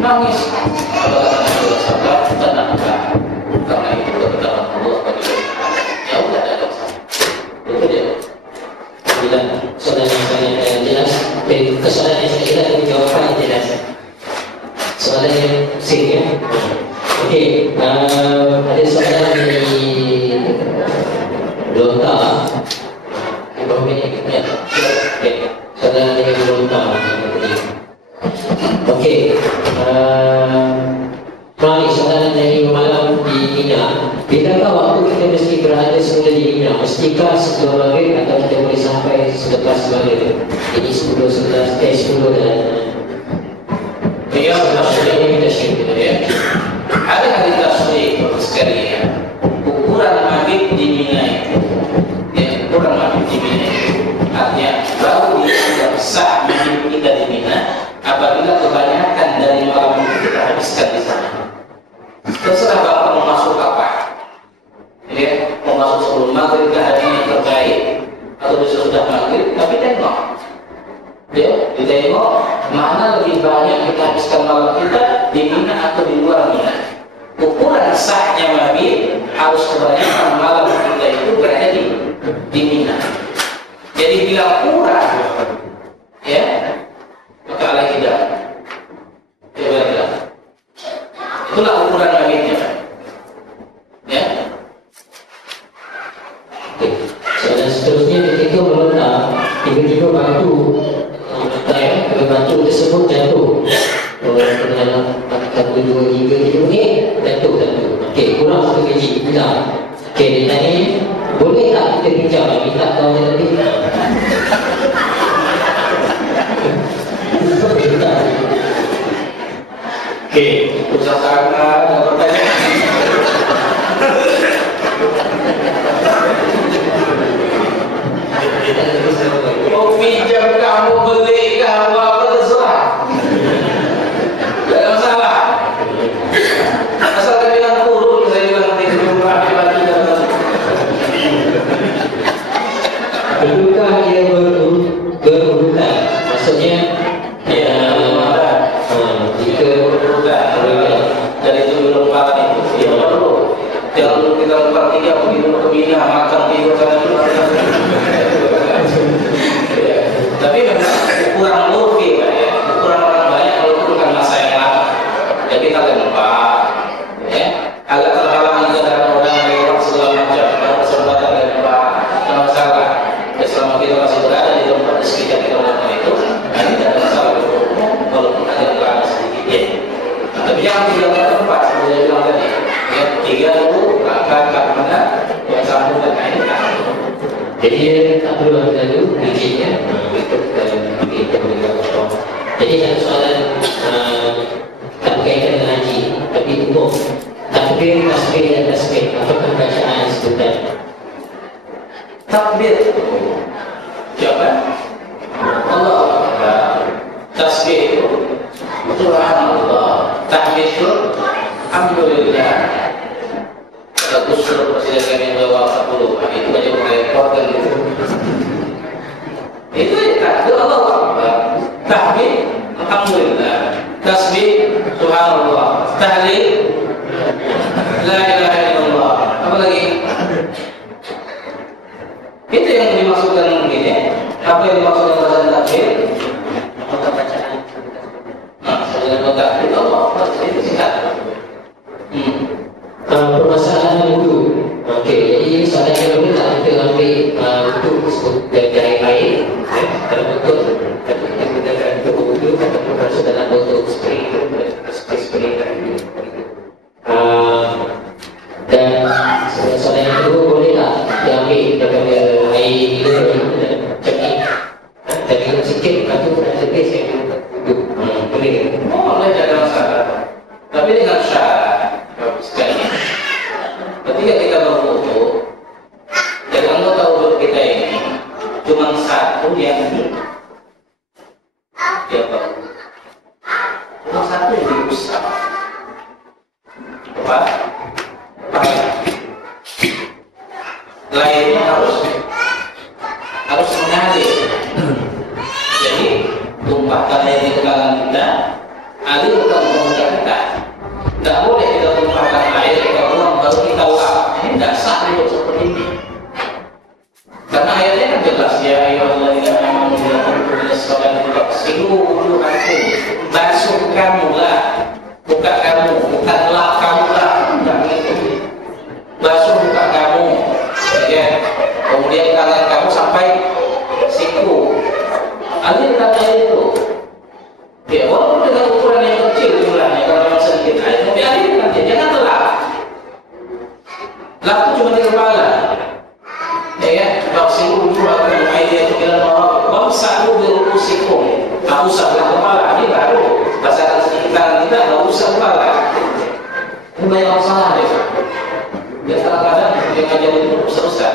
nangis. Kalau kata Nabi Sabda, tenangkan. Karena itu kebenaran Allah bagi kita. Ya udah ada masalah. Itu dia. Bila soalan yang jelas, kesalahan yang saya kira itu jawapan yang jelas. Soalan yang sini ya. Okey, ada soalan dari Lonta. Berapa minit ya? Okey, soalan dari Lonta. Okey, mari soalan dari malam di Mina. Bilakah waktu kita mesti berada semula di Mina? Mestikah sebelum maghrib atau kita boleh sampai selepas maghrib? Ini 10 dan Dia bermaksudnya kita syukur ya. Ada hadis tasbih sekalian. Ukuran maghrib di Mina itu, ya, ukuran maghrib di Mina itu, artinya baru dianggap sah maghrib kita di Mina apabila kebanyakan dari malam itu kita habiskan di sana. Terserah bapak mau masuk apa, ya, mau masuk sebelum maghrib ke hari yang terbaik atau sesudah maghrib, tapi tengok. Ya, ditengok mana lebih banyak kita habiskan malam kita di Mina atau di luar Mina. Ukuran sahnya maghrib harus kebanyakan malam kita itu berada di Mina. Jadi bila kurang, ya, maka Allah tidak. Ya, itulah ukuran maghribnya. Ya. soalan seterusnya ketika melontar, tiba-tiba batu tersebut jatuh. Dalam 1, 2, 3 menit jatuh. Okey, kurang 1 kg pinjam. Okey, dia tanya, boleh tak kita pinjam? Minta kau tadi. Okey, usah sangat nak bertanya. Mau pinjam kamu beli kamu apa terserah. Tak ada masalah. Asal dia bilang turun, saya bilang nanti rumah dia bagi dan Betulkah ia berurutan? Maksudnya jika berurutan dari sebelum lebaran itu, ya perlu. Jangan dulu kita lepas 3 begitu ke Mina makan tidur sana itu. Tapi memang kurang urfi Pak ya, kurang orang banyak kalau itu bukan masa yang lama. Jadi kita lempar, ya, agak terhalang juga dengan orang lewat segala macam, kalau kesempatan lempar, tidak masalah. Ya, selama kita masih berada di tempat di sekitar kita lakukan itu, ini tidak ada masalah itu, walaupun ada kelana sedikit ya. Tapi jangan tinggalkan tempat, seperti saya bilang tadi. Ya, 3 dulu, kat mana, yang sambung dan lain kan. jadi tak perlu lalu bijinya. Jadi satu soalan tak berkaitan dengan haji, tapi umum. Takbir, tasbih dan tasbih, apakah bacaan sebutan? Takbir siapa? Allah Akbar. Tasbih itu Subhanallah. Tahmid itu Alhamdulillah. Bagus suruh presiden kami yang bawa 10. Itu banyak repot kan itu. Itu ya takbir Allah Akbar. Tahmid Alhamdulillah. Tasbih Subhanallah. Tahlil La ilaha illallah. Apa lagi? Itu yang dimaksudkan begini. Apa yang dimaksudkan bacaan takbir? Apakah bacaan? Bacaan takbir Allah itu singkat. Permasalahan wudhu. Okey, jadi soalan yang dulu tak kita ambil wudhu dari air, dalam bentuk untuk wudhu ataupun masuk dalam bentuk spray dan soalan yang kedua, boleh tak diambil daripada air itu macam ni, dan sikit lepas tu nak lebih saya wudhu. Boleh ke? Boleh, tak ada masalah. Tapi dengan syarat sekali. Ketika kita berwudu, dan anggota wudhu kita ini cuma satu yang dia bau. Cuma satu yang diusap. Apa? Lainnya harus mengalir. Jadi tumpahkan air di tangan kita, Ada bukan membuka kita. Tidak boleh kita tumpahkan air, kita buang baru kita lap. Ini tidak sah untuk seperti ini. Karena ayatnya kan jelas ya, ayyuhalladzina amanu idza qumtum lis-sholati faghsilu wujuhakum. Basuh kamu lah, buka kamu, bukan lap kamu lah. Tidak begitu. Basuh buka kamu, ya. Kemudian tangan kamu sampai siku. Alirkan air itu. Ya, walaupun dengan ukuran yang kecil jumlahnya, kalau memang sedikit air, tapi alirkan dia, jangan lap. Lap itu cuma di kepala. Ya, baksilu wujuhakum aydiyakum ila al-marafiq wamsahu bi ru'usikum. Tak usahlah kepala, ini baru bahasa sekitar kita, tak usah kepala. Ini banyak masalah ya. Ya, kadang-kadang dia ngajar itu besar-besar.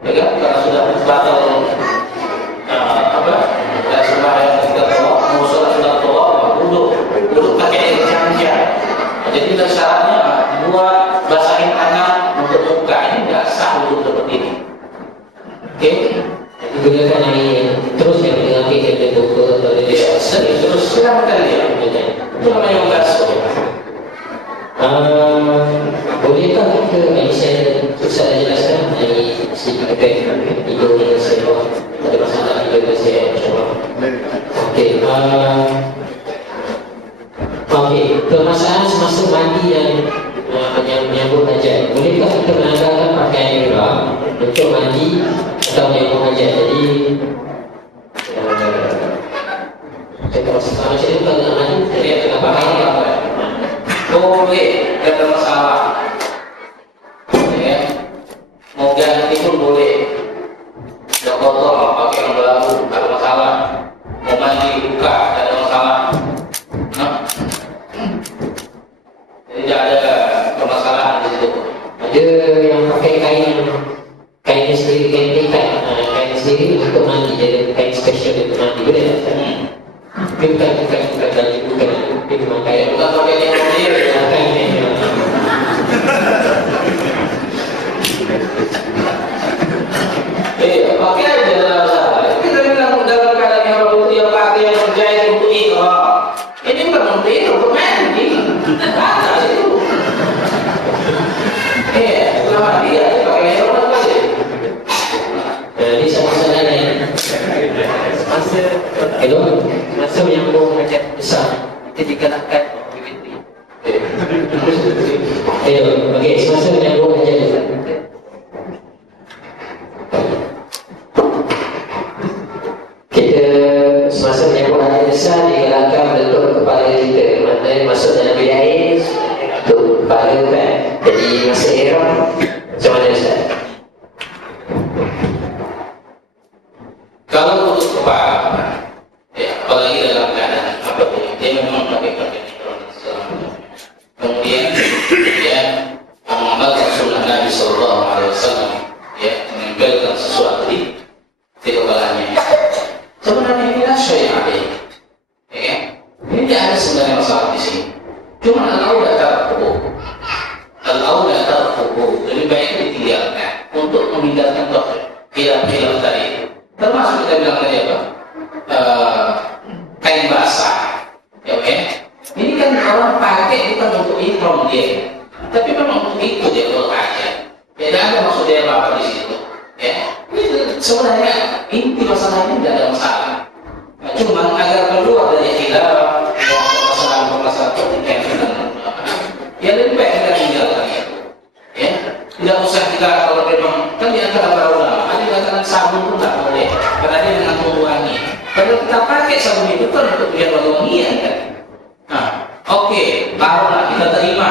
Ya kan, karena sudah batal dan sembahyang kita tolak, mau sholat sudah tolak, duduk pakai air jam-jam. Jadi syaratnya buat basahin tangan untuk muka, ini tidak sah untuk seperti ini. Oke? Gunakan air terus yang dengan kita buku atau Ya, terus silakan dia. Itu namanya membasuh. Bolehkah kita ini saya susah jelaskan ini sedikit video yang saya buat, ada masalah video yang saya coba. Okey, permasalahan semasa mandi yang menyambut hajat. Bolehkah kita menanggalkan pakaian ihram untuk mandi atau menyambut hajat? Jadi saya terasa macam itu kalau nak mandi dia kena pakai apa? Boleh, tidak ada masalah. Ya, mau ganti pun boleh. Tidak kotor, pakai yang baru, tidak ada masalah. Mau mandi buka, tidak ada masalah. Jadi tidak ada permasalahan di situ. Ada yang pakai kain sendiri, kain tikai, kain sendiri untuk mandi, jadi kain spesial untuk mandi, boleh tak? Bukan memang kain, Bukan pakai yang sendiri. Pakai aja dalam masalah. Kita bilang dalam keadaan yang baru dia pakai yang berjahit untuk ihram. Ini bukan untuk itu, untuk mandi. Batas itu. Selama dia pakai yang baru saja. Jadi sama-sama lain. Masa menyambung hajat besar, kita digalakkan aktiviti. Okey, semasa menyambung hajat besar. Kita semasa menyambung hajat besar digalakkan bentuk kepala kita. Maknanya masuk dalam bilik air, bentuk kepala kan. Jadi masa ihram macam mana Ustaz? Kalau tutup kepala, apalagi dalam keadaan apapun, dia memang pakai pakaian ihram selama. Kemudian dia mengamalkan sunnah Nabi Sallallahu Alaihi Wasallam, menempelkan sesuatu di kepalanya. Sebenarnya ini syai'ah ini, ini tidak ada sebenarnya masalah di sini. Cuma al-aula tarkuhu, lebih baik ditinggalkan untuk menghindarkan khilaf tadi. Termasuk kita bilang tadi apa? Kain basah, Ini kan orang pakai bukan untuk ihram dia, tapi memang untuk itu dia kalau pakai. Tidak ada maksud dia apa di situ. Ini sebenarnya inti masalahnya tidak ada masalah. Cuma agar keluar dari khilaf, permasalahan pertikaian dan lebih baik kita tinggalkan itu. Tidak usah kita kalau memang kan di antara para ulama ada yang katakan sabun pun tak boleh karena dia mengandung wangi. Padahal kita pakai sabun itu kan untuk biar wangian kan. Oke, taruhlah kita terima.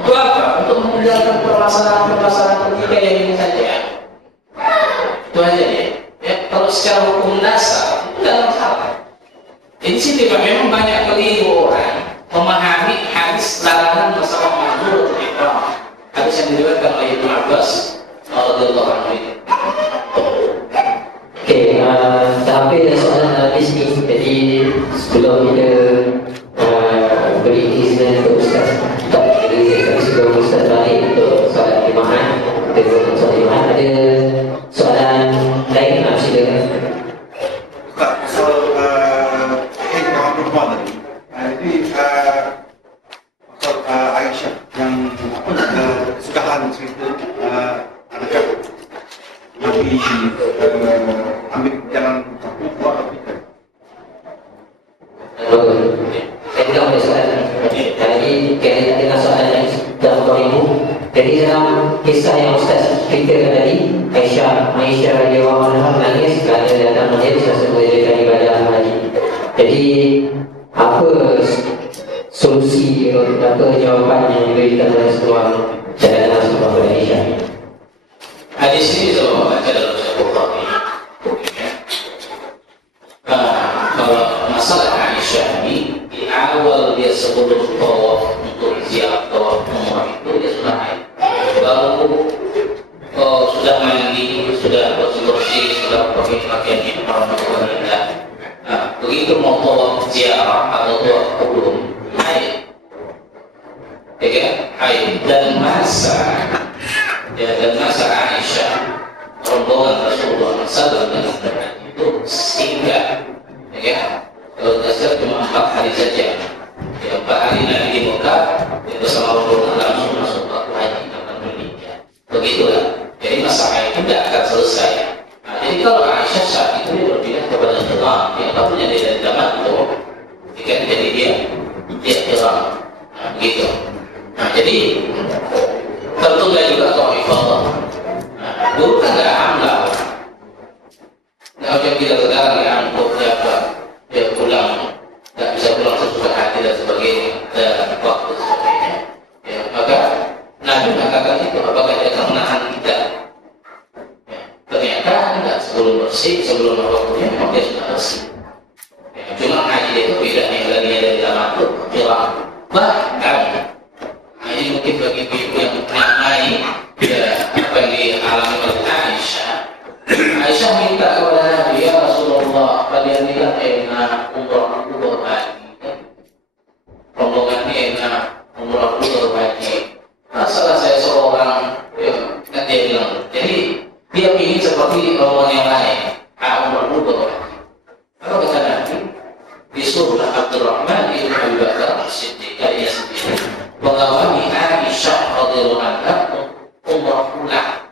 Untuk apa? Untuk meninggalkan permasalahan pertikaian ini saja. Itu aja dia. Kalau secara hukum dasar itu tidak ada masalah. Di sini memang banyak keliru orang memahami hadis larangan masalah mahdzur ihram. Hadis yang diriwayatkan oleh Ibnu Abbas radhiyallahu anhu. Okey, tapi ada soalan hadis ni. Jadi sebelum kita beri izin untuk Ustaz, sebelum Ustaz balik untuk soalan jemaah, ada soalan lain? Silakan. Soal تفضل. Jadi Aisyah yang kesukaan itu adakah Nabi ambil jalan satu dua atau tiga? Saya tidak boleh soalan. Jadi kaitan dengan soalan yang dalam ibu. Jadi dalam kisah yang Ustaz ceritakan tadi, Aisyah radhiyallahu anha menangis kerana datang menjadi sesuatu dari ibadah haji. Jadi apa solusi atau jawapan yang diberikan oleh sebuah jadatan sebuah Aisyah? Hadis ini bisa membaca dalam sebuah Bukhari. Kalau masalah Aisyah ini di awal dia sebelum tawaf untuk ziarah tawaf umrah itu dia sudah haid. Baru sudah mandi, sudah bersih, sudah pakai pakaian ihram atau wanita. Begitu mau tawaf ziarah atau tawaf qudum, haid. Ya kan? Haid dan masa Aisyah rombongan Rasulullah SAW dengan itu sehingga ya kan? Kalau dasar cuma 4 hari saja. Ya, 4 hari Nabi di Mekah bersama rombongan langsung masuk ke haji akan menikah. Begitulah. Jadi masalah itu tidak akan selesai. Nah, jadi kalau Aisyah saat itu dia berpindah kepada Iran, dia tak punya dia dari zaman itu, jadi dia Iran. Nah, begitu. Nah, jadi tentunya juga Taifah. Nah, dulu kan nggak amlah. Nggak macam kita sekarang yang untuk dia pulang, nggak bisa pulang sesudah hati dan sebagainya, dan waktu sebagainya. Ya, maka Nabi mengatakan itu apakah dia akan menahan kita? Ya, ternyata enggak, sebelum bersih, sebelum waktunya memang dia sudah bersih. Ya, cuma haji itu beda nih dari zaman itu hilang. Bahkan ini mungkin bagi ibu yang menyamai apa yang dialami oleh Aisyah. Aisyah minta kepada Nabi, ya Rasulullah, kalian ini kan enak, umrah aku baru haji. Rombongan ini enak, umrah aku baru haji. Masalah saya seorang, kan dia bilang, jadi dia ingin seperti rombongan yang lain. Umrah aku baru haji. Kalau kata Nabi, disuruhlah Abdurrahman ibn Abi Bakar Siddiq dia sendiri mengawali Aisyah radhiyallahu anha umrah pulang.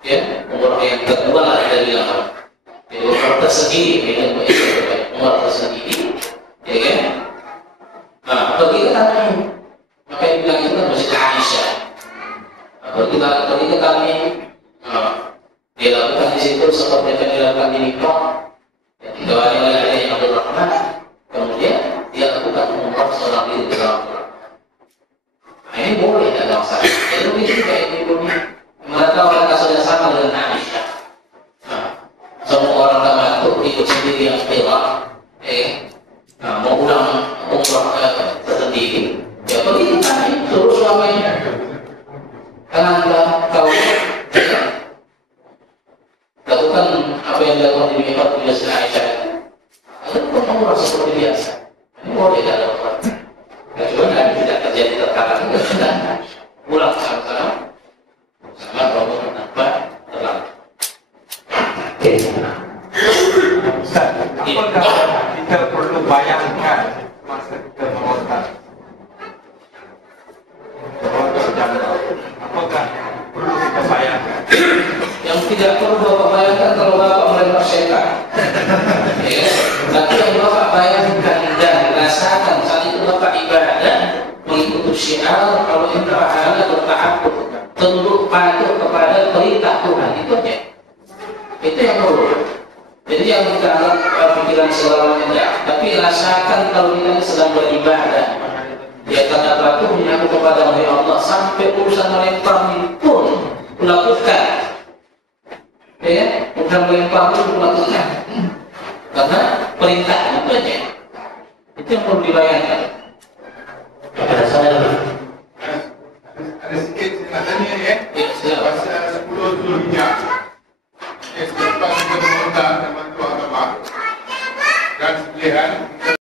Ya, umrah yang kedua lah kita bilang. Jadi umrah tersendiri, umrah tersendiri, ya kan? Nah, pergi ke Tanah, maka yang bilang itu kan masjid Aisyah. Pergi ke Tanah, dia lakukan di situ seperti yang dilakukan di Nikah. Dikawali oleh Ali Abdul Rahman, kemudian dia lakukan umrah seorang diri dalam umrah. Ini boleh, tidak ada masalah. Jadi begitu kayak ibunya. Mereka sudah sama dengan Aisyah. Semua orang termasuk ikut sendiri yang qirah, mau ulang umrah tersendiri. Ya pergi tadi suruh suaminya. Kenapa kau lakukan apa yang dilakukan di Mi'raj di Masjid Aisyah? Itu umrah seperti biasa. Ini boleh, tidak ada masalah. Kecuali tidak terjadi terkadang itu sudah pulang sama-sama rombongan tanpa terlambat. Ustaz, apakah kita perlu bayangkan masa kita melontar jangka? Apakah perlu kita bayangkan? Yang tidak perlu Bapak bayangkan kalau Bapak melempar setan. Ya, tapi yang Bapak bayangkan dan rasakan saat itu Bapak ibadah mengikuti syiar, kalau ini pahala bertahap tunduk patuh kepada perintah Tuhan, itu aja. Itu yang perlu. Jadi yang kita anggap pikiran selamanya enggak, tapi rasakan kalau kita sedang beribadah. Ya, tanda patuhnya aku kepada Allah sampai urusan melempar pun lakukan. Ya, bukan melempar pun lakukan. Karena perintah itu aja. Itu yang perlu dibayangkan.